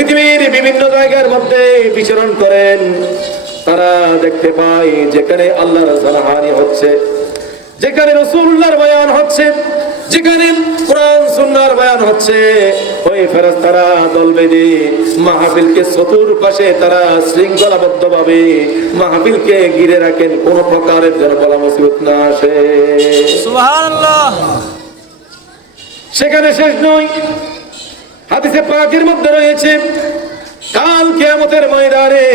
পৃথিবীর বিভিন্ন জায়গার মধ্যে বিচরণ করেন। তারা দেখতে পায় যেখানে আল্লাহ হানি হচ্ছে যেখানে রসুল্লাহর বয়ান হচ্ছে যেখানে কোরআন সুন্নার বয়ান হচ্ছে। ওই ফেরেশতারা দল বেঁধে মাহফিলকে চতুর্পাশে তারা শৃঙ্খলাবদ্ধ ভাবে মাহফিলকে ঘিরে রাখেন কোন প্রকারের যেন বলা মুসিবত না আসে। সেখানে শেষ নয়। হাদিসে পাকের মধ্যে রয়েছে কাল কিয়ামতের ময়দানে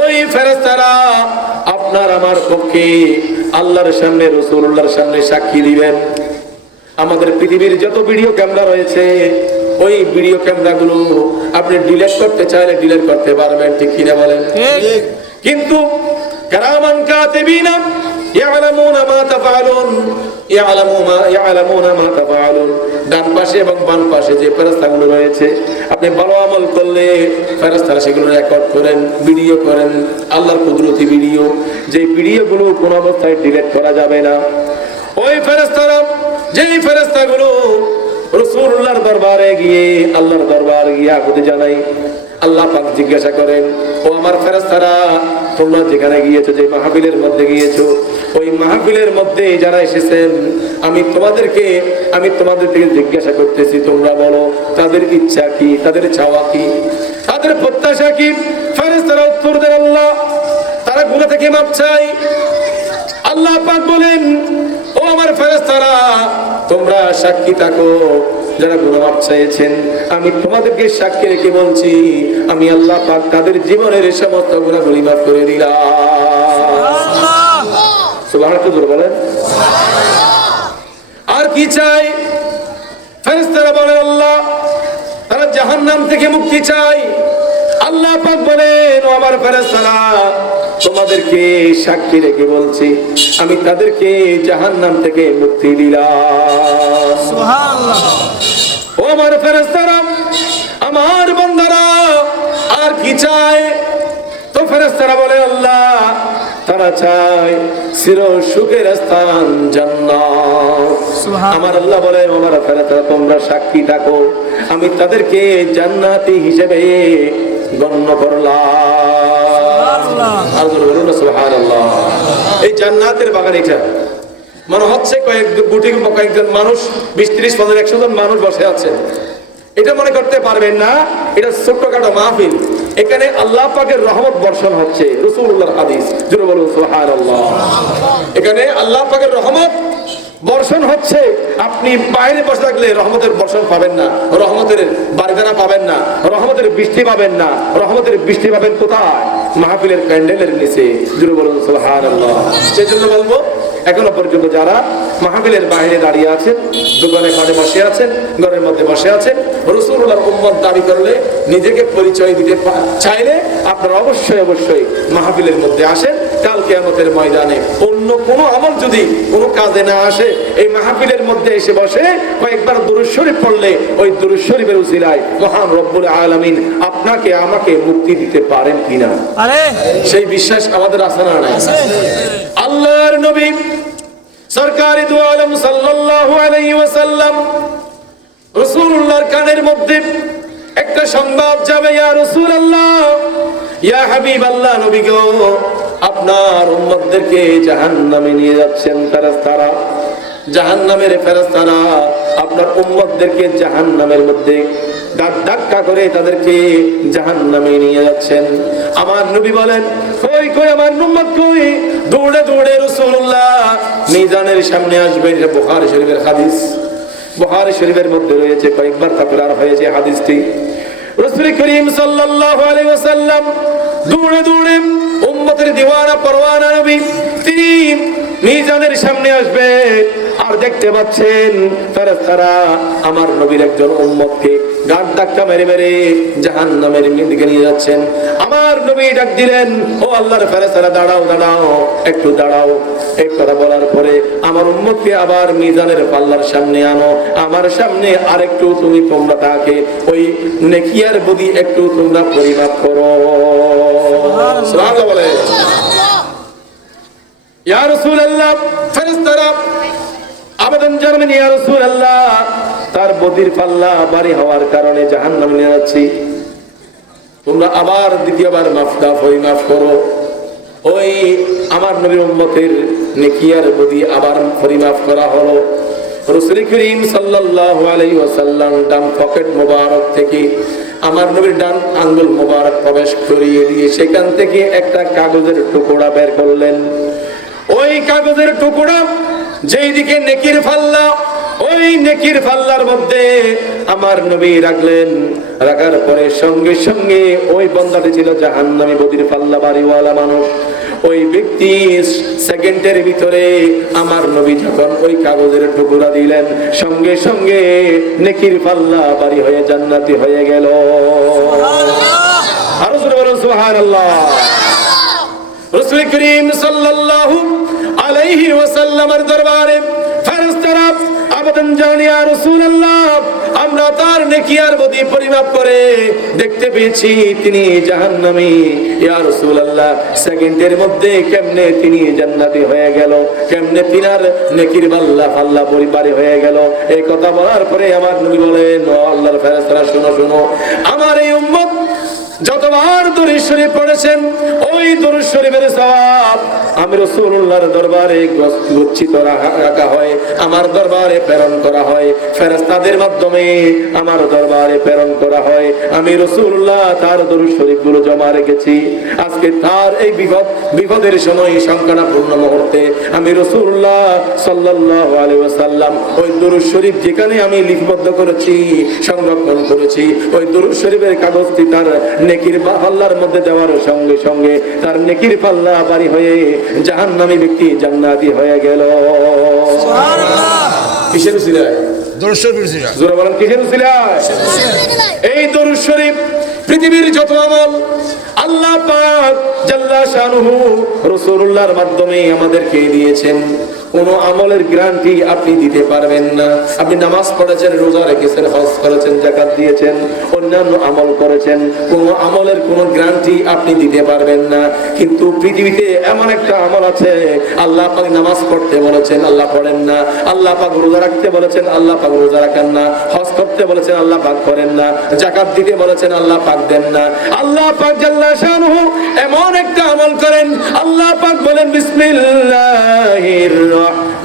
ওই ফেরেশতারা আপনার আমার পক্ষে আল্লাহর সামনে রসুল্লাহর সামনে সাক্ষী দিবেন। আমাদের পৃথিবীর যত ভিডিও ক্যামেরা রয়েছে ওই ভিডিও ক্যামেরাগুলো আপনি ডিলেট করতে চাইলে ডিলেট করতে পারবেন ঠিক কিনা বলেন? ঠিক। কিন্তু কারামান কাতিবিনা ইয়ালামুনা মা তাফআলুন ইয়ালামু মা ইয়ালামুনা মা তাফআলুন। পাশে এবং বাম পাশে যে ফেরেশতাগুলো রয়েছে, আপনি ভালো আমল করলে ফেরেশতারা সেগুলো রেকর্ড করেন ভিডিও করেন, আল্লাহর কুদরতি ভিডিও যে ভিডিওগুলো কোনো অবস্থায় ডিলিট করা যাবে না। ওই ফেরেশতারা, যেই ফেরেশতাগুলো রাসূলুল্লাহর দরবারে গিয়ে, আল্লাহর দরবার গিয়ে আকুতি জানাই আল্লাহ পাক জিজ্ঞাসা করেন, ও আমার ফেরেশতারা তোমরা যেখানে গিয়েছো যে মাহফিলের মধ্যে গিয়েছো, ওই মাহফিলের মধ্যে যারা এসেছেন, আমি তোমাদেরকে, আমি তোমাদের থেকে জিজ্ঞাসা করতেছি, তোমরা বলো, তাদের ইচ্ছা কি, তাদের চাওয়া কি? তাদের প্রত্যাশা কি? ফেরেশতারা উত্তর দেন, আল্লাহ, তারা গুনাহ থেকে মাপ চাই আল্লাহ পাক বলেন, ও আমার ফেরেশতারা, তোমরা সাক্ষী থাকো যারা গুণমাপ চাইছেন আমি তোমাদেরকে সাক্ষী রেখে বলছি আমি আল্লাহ পাক তাদের জীবনের সমস্ত গুণাগুলি মাফ করে দিলাম। বলেন। আর কি চাই? ফেরেশতারা বলেন আল্লাহ তারা জাহান্নাম থেকে মুক্তি চাই। আল্লাহ পাক বলেন ও আমার ফেরেশতারা তোমাদেরকে সাক্ষী রেখে বলছি আমি তাদেরকে জাহান্নাম থেকে মুক্তি দিলাম। ও আমার বান্দারা আর কি চায়? তো ফেরেশতারা বলে আল্লাহ তারা চায় চির সুখের স্থান জান্নাত। আমার আল্লাহ বলে আমার ফেরেশতারা তোমরা সাক্ষী থাকো। আমি তাদেরকে জান্নাতি হিসেবে গণ্য করলাম। এই জান্নাতের বাগান এটা। মানে হচ্ছে কয়েক গুটি কয়েকজন মানুষ, বিশ ত্রিশ একশো জন মানুষ বসে আছে। এটা মনে করতে পারবেন না, এটা ছোট্টখাটো মাহফিল। এখানে আল্লাহ পাকের রহমত বর্ষণ হচ্ছে রসুল্লাহ হাদিস। এখানে আল্লাহ পাকের রহমত বর্ষণ হচ্ছে। আপনি বাইরে বসে থাকলে রহমতের বর্ষণ পাবেন না, রহমতের বারদানা পাবেন না, রহমতের বৃষ্টি পাবেন না, রহমতের বৃষ্টি পাবেন কোথায়? মাহফিলের প্যান্ডেলের নিচে বলুন সোহান সেই জন্য বলব, এখনও পর্যন্ত যারা মাহফিলের বাইরে দাঁড়িয়ে আছেন, দোকানে ঘরে বসে আছেন, ঘরের মধ্যে বসে আছেন রসুল্লাহর উম্মত দাবি করলে নিজেকে পরিচয় দিতে চাইলে আপনারা অবশ্যই অবশ্যই মাহফিলের মধ্যে আসেন। কাল কেয়ামতের ময়দানে অন্য কোনো আমল যদি কোনো কাজে না আসে এই মাহফিলের মধ্যে এসে বসে কয়েকবার দুরুদ শরীফ পড়লে ওই দুরুদ শরীফের উসিলায় মহান রব্বুল আলামিন আপনাকে আমাকে মুক্তি দিতে পারেন কিনা? সেই বিশ্বাস আমাদের আছে না নাই? আল্লাহর নবী সরকারি দু আলম সাল্লাল্লাহু আলাইহি ওয়াসাল্লাম রাসূলুল্লাহর কানের মধ্যে একটা সংবাদ যাবে ইয়া রাসূলুল্লাহ ইয়া হাবিবাল্লাহ নবী গো আপনার উম্মতদেরকে জাহান্নামে নিয়ে যাচ্ছেন ফেরেশতারা। জাহান্নামের ফেরেশতারা আপনার উম্মতদেরকে জাহান্নামের মধ্যে ধাক- ধাক্কা করে তাদেরকে জাহান্নামে নিয়ে যাচ্ছেন। আমার নবী বলেন, কই কই, আমার উম্মত কই? দৌড়ে দৌড়ে রসুল্লাহ মিজানের সামনে আসবে বুখারী শরীফের হাদিস। বুখারী শরীফের মধ্যে রয়েছে, কয়েকবার তাকরার হয়েছে হাদিসটি। রাসূল করিম সাল্লাল্লাহু আলাইহি দৌড়ে দৌড়ে উম্মতের দিওয়ানা পরওয়ানা নবী তিনি মিজানের সামনে আসবে। আর দেখতে পাচ্ছেন ফেরেশতারা আমার নবীর একজন উম্মতকে গাঁট ধাক্কা মেরে মেরে জাহান্নামের দিকে নিয়ে যাচ্ছেন। আমার নবী ডাক দিলেন ও আল্লাহর ফেরেশতারা দাঁড়াও দাঁড়াও একটু দাঁড়াও। এই কথা বলার পরে আমার উম্মতকে আবার মিজানের পাল্লার সামনে আনো। আমার সামনে আরেকটু তুমি তোমরা তাকে ওই নেকিয়ার বদি একটু তোমরা পরিমাপ করো। বলে। ইয়া রাসূলুল্লাহ ফেরেশতারা আবেদন জানাবেন, ইয়া তার বদির পাল্লা ভারী হওয়ার কারণে জাহান্নামে নিয়ে যাচ্ছি। তোমরা আবার দ্বিতীয়বার মাফ দাও মাফ করো। ওই আমার নবীর উম্মতের নেকিয়ার বদি আবার পরিমাপ করা হলো। রসুল করিম সাল্লাল্লাহু আলাইহি ওয়াসাল্লাম ডান পকেট মোবারক থেকে আমার নবীর ডান আঙ্গুল মোবারক প্রবেশ করিয়ে দিয়ে সেখান থেকে একটা কাগজের টুকরা বের করলেন। ওই কাগজের টুকরা যেই দিকে নেকির ফাল্লা ওই নেকির ফাল্লার মধ্যে আমার নবী রাখলেন। রাখার পরে সঙ্গে সঙ্গে ওই বন্দাটি ছিল জাহান্নামী বদির ফাল্লা বাড়িওয়ালা মানুষ। ওই ব্যক্তি সেকেন্ডের ভিতরে আমার নবী যখন ওই কাগজের টুকরা দিলেন, সঙ্গে সঙ্গে নেকির পাল্লা বাড়ি হয়ে জান্নাতি হয়ে গেল। আরও সুবহানাল্লাহ। রাসূল করিম সাল্লাল্লাহু আলাইহি ওয়াসাল্লামের দরবারে ফেরেশতারা আবেদন রাসূলুল্লাহ, আমরা তার নেকিয়ার বদি পরিমাপ করে দেখতে পেয়েছি, তিনি জাহান্নামী। ইয়া রাসূলুল্লাহ, সেকেন্ডের মধ্যে কেমনে তিনি জান্নাতি হয়ে গেল? কেমনে তিনার নেকির ফাল্লা পরিবারে হয়ে গেল? এই কথা বলার পরে আমার নবী বলেন আল্লাহর ফেরেশতারা, শুনো শুনো, আমার এই উম্মত যতবার দরুদ শরীফ পড়েছেন, ওই দরুদ শরীফের সওয়াব আমি রাসূলুল্লাহর দরবারে গচ্ছিত রাখা- হয়, আমার দরবারে প্রেরণ করা হয়, ফেরেশতাদের মাধ্যমে আমার দরবারে প্রেরণ করা হয়। আমি রাসূলুল্লাহ তার দরুদ শরীফগুলো জমা রেখেছি। আজকে তার এই বিপদ, বিপদের সময় সংকটাপূর্ণ মুহূর্তে আমি রাসূলুল্লাহ সাল্লাল্লাহু আলাইহি ওয়াসাল্লাম ওই দরুদ শরীফ যেখানে আমি লিপিবদ্ধ করেছি, সংরক্ষণ করেছি, ওই দরুদ শরীফের কাগজটি তার নেকির পাল্লার মধ্যে দেওয়ার সঙ্গে সঙ্গে তার নেকির পাল্লা বাড়ি হয়ে জাহান্নামী ব্যক্তি জান্নাতি হয়ে গেল। কিসের উসিলায়? জোরে বলেন কিসের উসিলায়? এই দরুদ শরীফ পৃথিবীর যত আমল আল্লাহ পাক জাল্লা শানুহু রাসূলুল্লাহর মাধ্যমে আমাদেরকে দিয়েছেন। কোন আমলের গ্যারান্টি আপনি দিতে পারবেন না। আপনি নামাজ পড়েছেন, রোজা রেখেছেন, হজ করেছেন জাকাত দিয়েছেন, অন্যান্য আমল করেছেন, কোন আমলের কোন গ্যারান্টি আপনি দিতে পারবেন না। কিন্তু পৃথিবীতে এমন একটা আমল আছে, আল্লাহ পাক নামাজ পড়তে বলেছেন, আল্লাহ পড়েন না। আল্লাহ পাক রোজা রাখতে বলেছেন, আল্লাহ পাক রোজা রাখেন না। হজ করতে বলেছেন, আল্লাহ পাক করেন না। জাকাত দিতে বলেছেন, আল্লাহ পাক দেন না। আল্লাহ পাক জাল্লা শানুহু এমন একটা আমল করেন, আল্লাহ পাক বলেন, বিসমিল্লাহির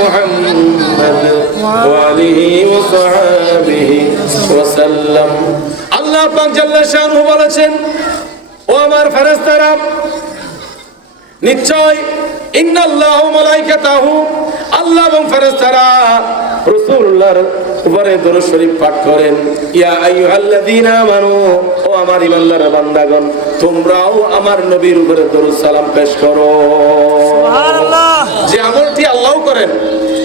মুহাম্মদ ওয়া আলিহি ওয়া সাহবিহি ওয়া সাল্লাম। আল্লাহ পাক জাল্লা শানহু বলেছেন, ও আমার ফেরেশতারা নিশ্চয় ইন্নাল্লাহ মালাইকাতাহু আল্লাহ এবং ফেরেশতারা রাসূলুল্লাহর উপরে দরুদ শরীফ পাঠ করেন। ইয়া আইয়ুহাল্লাযীনা আমানু ও আমার ইমানদার বান্দাগণ তোমরাও আমার নবীর উপরে দরুদ সালাম পেশ করো। সুবহানাল্লাহ। যে আমলটি আল্লাহ করেন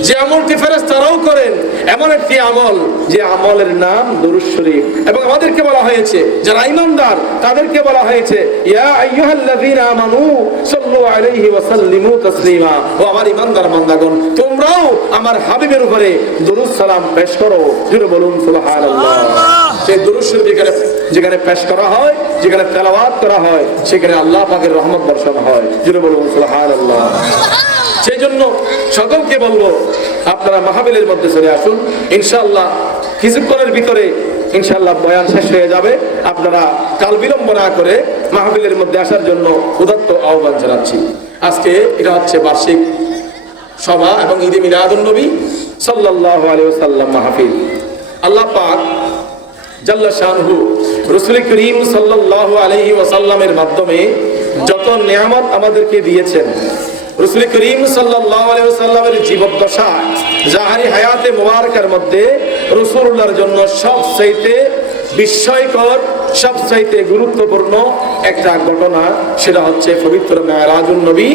যে আমলটি ফেরেশতারাও করেন এমন একটি আমল যে আমলের নাম দরুদ শরীফ। এবং আমাদেরকে বলা হয়েছে যারা ঈমানদার তাদেরকে বলা হয়েছে ইয়া আইয়ুহাল্লাযীনা আমানু সাল্লু আলাইহি ওয়া সাল্লিমু তাসলিমা। ও আমার ঈমানদার বান্দাগণ তোমরাও আমার হাবিবের উপরে দরুদ সালাম পেশ করো। জুড়ে বলুন সুবহানাল্লাহ। সেই দরুদ শরীফ যেখানে যেখানে পেশ করা হয় যেখানে তেলাওয়াত করা হয় সেখানে আল্লাহ পাকের রহমত বর্ষণ হয়। জুড়ে বলুন সুবহানাল্লাহ। সেই জন্য সকলকে বলব, আপনারা মাহবিলের মধ্যে চলে আসুন। ইনশাআল্লাহ কিছুক্ষণের ভিতরে ইনশাল্লাহ বয়ান শেষ হয়ে যাবে। আপনারা কাল বিলম্ব না করে মাহবিলের মধ্যে আসার জন্য উদাত্ত আহ্বান জানাচ্ছি। আজকে এটা হচ্ছে বার্ষিক সভা এবং ঈদে মিলাদুন নবী সাল্লাল্লাহু আলাইহি ওয়াসাল্লাম মাহফিল। আল্লাহ পাক জাল্লা শানহু রসুল করিম সাল্লাল্লাহু আলাইহি ওয়াসাল্লামের মাধ্যমে যত নিয়ামত আমাদেরকে দিয়েছেন রসুল করিম জীবদ্দশা জাহারি হায়াতে মুবারকার মধ্যে জন্য সবচাইতে বিস্ময়কর সবচাইতে গুরুত্বপূর্ণ একটা ঘটনা সেটা হচ্ছে পবিত্র মেহরাজুন নবী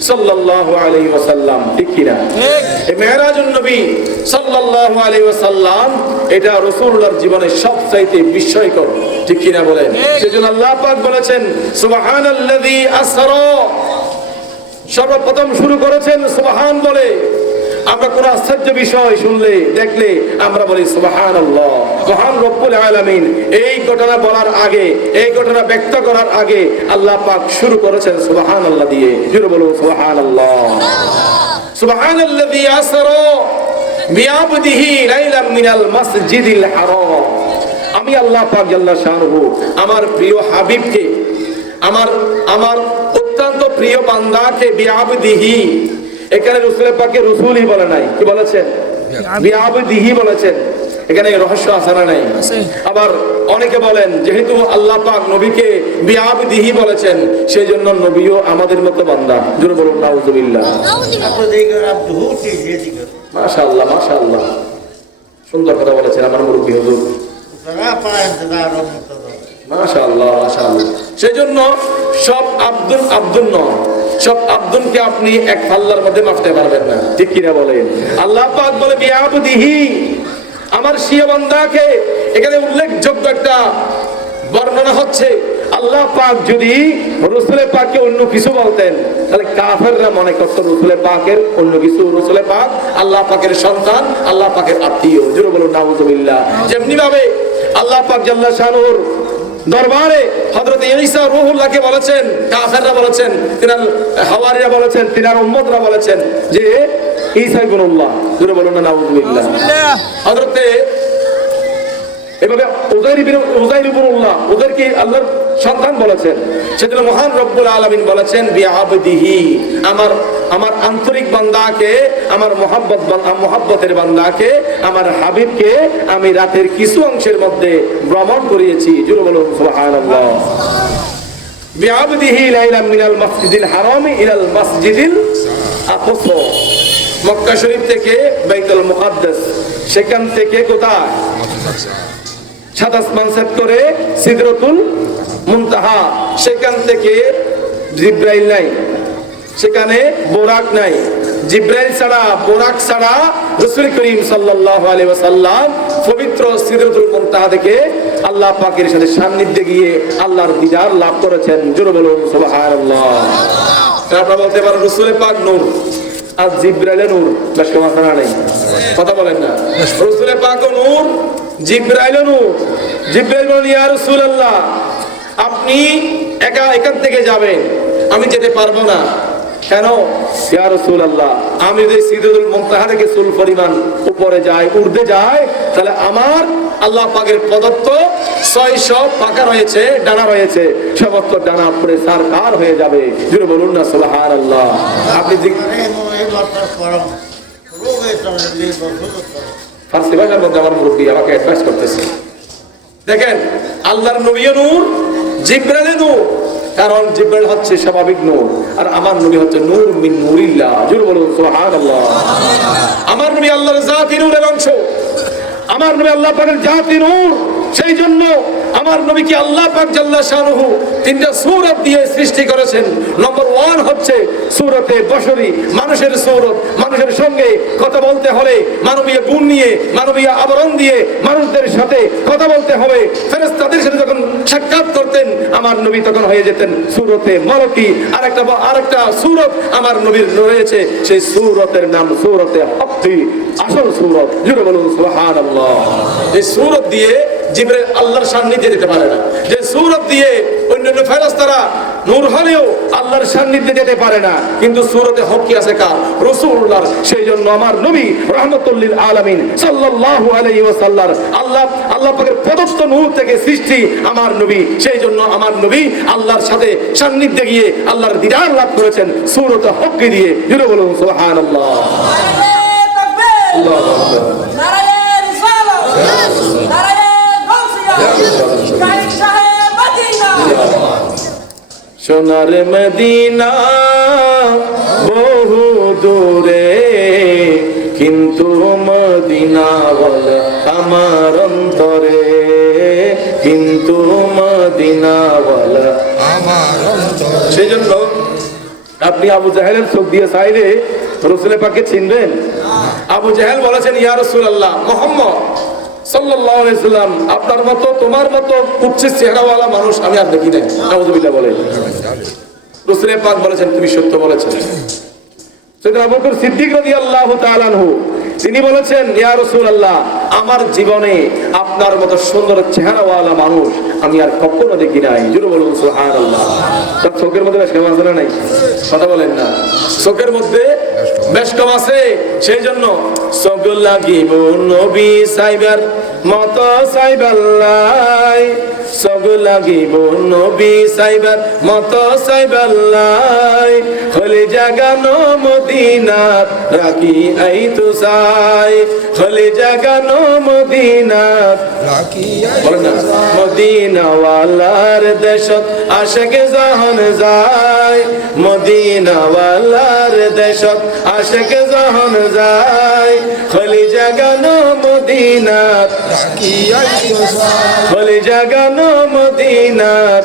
সাল্লাল্লাহু আলাইহি ওয়াসাল্লাম ঠিক কিনা? এই মেহরাজুন নবী সাল্লাল্লাহু আলাইহি ওয়াসাল্লাম এটা রাসূলুল্লাহর জীবনের সবচাইতে বিস্ময়কর ঠিক বলেন? সেজন্য আল্লাহ পাক বলেছেন সুবহানাল্লাযী আসরা সর্বপ্রথম শুরু করেছেন সুবাহান বলে। আমরা কোন আশ্চর্য বিষয় শুনলে, দেখলে আমরা বলি সুবাহান আল্লাহ মহান রব্বুল আলামিন। এই ঘটনা বলার আগে, এই ঘটনা ব্যক্ত করার আগে আল্লাহ পাক শুরু করেছেন সুবাহান আল্লাহ দিয়ে। জুড়ে বলুন সুবাহান আল্লাহ সুবাহান আল্লাযী আসরা বিআবদিহি লাইলাম মিনাল মাসজিদিল হারাম। আমি আল্লাহ পাক জাল্লা শানহু, আমার প্রিয় হাবিবকে, আমার আমার প্রিয় বান্দাকে বিয়াব দিহি এখানে রসুলের পাকে রসুলই বলে নাই। কি বলেছেন? বিয়াবদিহি বলেছেন। এখানে রহস্য আছে না নাই? আবার অনেকে বলেন যেহেতু আল্লাহ পাক নবীকে বিয়াব দিহি বলেছেন সেই জন্য নবীও আমাদের মতো বান্দা। জোরে বলুন নাউজুবিল্লাহ। মাশাআল্লাহ মাশাআল্লাহ। সুন্দর কথা বলেছেন আমার মুরব্বী হুজুর। মাশাআল্লাহ মাশাআল্লাহ। সেজন্য সব আব্দুল আব্দুল নয় সব আব্দুলকে আপনি এক পাল্লার মধ্যে মাপতে পারবেন না। ঠিক কিনা বলেন? আল্লাহ পাক বলে বিয়াবদিহি আমার সিয়া বান্দাকে এখানে উল্লেখযোগ্য একটা বর্ণনা হচ্ছে আল্লাহ পাক যদি রসুলে পাককে অন্য কিছু বলতেন তাহলে কাফেররা মনে করতো রসুলে পাকের অন্য কিছু। রসুলে পাক আল্লাহ পাকের সন্তান আল্লাহ পাকের আত্মীয়। জোরে বলুন নাউজুবিল্লাহ। যেমনি ভাবে আল্লাহ পাক জাল্লা শানুর দরবারে হজরত ইসা রুহুল্লাহকে বলেছেন কাফেররা বলেছেন তিনার হাওয়ারিরা বলেছেন তিনার উম্মতরা বলেছেন যে ঈসা গুনুল্লাহ দূরে বলুন না নাউজুবিল্লাহ। হজরতে এভাবে উজাইর ইবনে উজাইর ইবনুল্লাহ ওদেরকে আল্লাহর সন্তান বলেছেন। সেজন্য মহান রব্বুল আলামিন বলেছেন, বিআবদিহি আমার আমার আন্তরিক বান্দাকে, আমার মোহাব্বত মোহাব্বতের বান্দাকে, আমার হাবিবকে আমি রাতের কিছু অংশের মধ্যে ভ্রমণ করিয়েছি। জুড়ে বলুন, সুবহানাল্লাহ। বিআবদিহি লাইলাম মিনাল মসজিদিল হারাম ইলাল মসজিদিল আকসা মক্কা শরীফ থেকে বাইতুল মুকাদ্দাস, সেখান থেকে কোথায়? সাত আসমান সেট করে সিদরতুল মুনতাহা, সেখান থেকে জিব্রাইল নাই। সেখানে বোরাক নাই। জিব্রাইল ছাড়া, বোরাক ছাড়া রসুল করিম সাল্লাল্লাহু আলাইহি ওয়াসাল্লাম পবিত্র সিদরতুল মুনতাহা থেকে আল্লাহ পাকের সাথে সান্নিধ্যে গিয়ে আল্লাহর দিদার লাভ করেছেন। জোর বলুন, সুবহানাল্লাহ। তারপর বলতে পারেন, রসুলের পাক নূর। আর জিব্রাইলে নূর, বেশ কেমন মাথা নেই। কথা বলেন না। রসুলে পাক নূর জিব্রাইলে নূর। জিব্রাইল বলেন, ইয়া রাসূলুল্লাহ আপনি একা এখান থেকে যাবেন, আমি যেতে পারব না। কেন? ইয়া রসুল আল্লাহ আমি যদি সিদুল মুমতাহার সুল পরিমাণ উপরে যাই উড়তে যাই তাহলে আমার আল্লাহ পাকের প্রদত্ত ছয়শো পাকা রয়েছে, ডানা রয়েছে। সমস্ত ডানা পরে সার কার হয়ে যাবে। জুড়ে বলুন না সুলহান আল্লাহ আপনি ফার্সি ভাষার মধ্যে আমার মুরব্বী আমাকে অ্যাডভাইস করতেছে। দেখেন, আল্লাহর নবী নূর জিব্রাইলে নূর। কারণ জিব্রাইল হচ্ছে স্বাভাবিক নূর। আর আমার নবী হচ্ছে নূর মিন নূরিল্লাহ। জোরে বলো সুবহানাল্লাহ। আমার নবী আল্লাহর জাতি নূরের অংশ। আমার নবী আল্লাহ পাকের জাতি নূর। সেই জন্য আমার নবীকে আল্লাহ পাক জাল্লা শাহরুহু তিনটা সূরত দিয়ে সৃষ্টি করেছেন। নম্বর ওয়ান হচ্ছে সূরতে বশরি মানুষের সূরত, মানুষের সঙ্গে কথা বলতে হলে মানবীয় গুণ নিয়ে, মানবীয় আবরণ দিয়ে মানুষদের সাথে কথা বলতে হবে। ফেরেস তাদের সাথে যখন সাক্ষাৎ করতেন, আমার নবী তখন হয়ে যেতেন সূরতে মলকি আরেকটা বা আরেকটা সূরত আমার নবীর রয়েছে, সেই সূরতের নাম সূরতে আসল সূরত। জুড়ে বলুন, সুবহানাল্লাহ। এই সূরত দিয়ে জিবরাইল আল্লাহর সান্নিধ্যে যেতে পারে না। যে সূরত দিয়ে অন্যান্য ফেরেশতারা নূর হলেও আল্লাহর সান্নিধ্যে যেতে পারে না। কিন্তু সূরতে হকি আছে কার? রাসূলুল্লাহর। সেই জন্য আমার নবী রাহমাতুল্লিল আলামিন সাল্লাল্লাহু আলাইহি ওয়াসাল্লাম আল্লাহ আল্লাহ পাকের প্রদত্ত নূর থেকে সৃষ্টি আমার নবী। সেই জন্য আমার নবী আল্লাহর সাথে সান্নিধ্যে গিয়ে আল্লাহর দিদার লাভ করেছেন সূরতে হকি দিয়ে। জুড়ে বলুন সুবহানাল্লাহ। আল্লাহু আকবার। সোনার মদিনা বহু দূরে, কিন্তু মদিনা বল আমার অন্তরে। কিন্তু মদিনা বল আমার সেই জন্য আপনি আবু জাহেলের চোখ দিয়ে চাইলে রসুলে পাকে চিনবেন। আবু জাহেল বলেছেন, ইয়া রসুল আল্লাহ মোহাম্মদ। সাল্লাম, আপনার মতো, তোমার মতো চেহারাওয়ালা মানুষ আমি আর দেখি নাই। বলে। তিনি বলেছেন আমার জীবনে আপনার মতো সুন্দর চেহারাওয়ালা মানুষ আমি আর কখনো দেখি নাই। জুড়ে বলুন চোখের মধ্যে নাই? কথা বলেন না। চোখের মধ্যে বেশ কম আছে সেই জন্য চোখ লাগিব নবী সাইবার মত সাইবাল্লাই চোখ লাগিব নবী সাইবার মত সাইবাল্লাই হলে জাগানো মদিনাত রাখি আই তো সাই। হলে জাগানো মদিনাত রাখিয়াই বলেন মদিনাওয়ালার দেশত আশেকে জাহান যায় মদিনাওয়ালার দেশত আশেকে জাহান যায়। খলি জাগানো মদিনাত খলি জাগানো মদিনাত।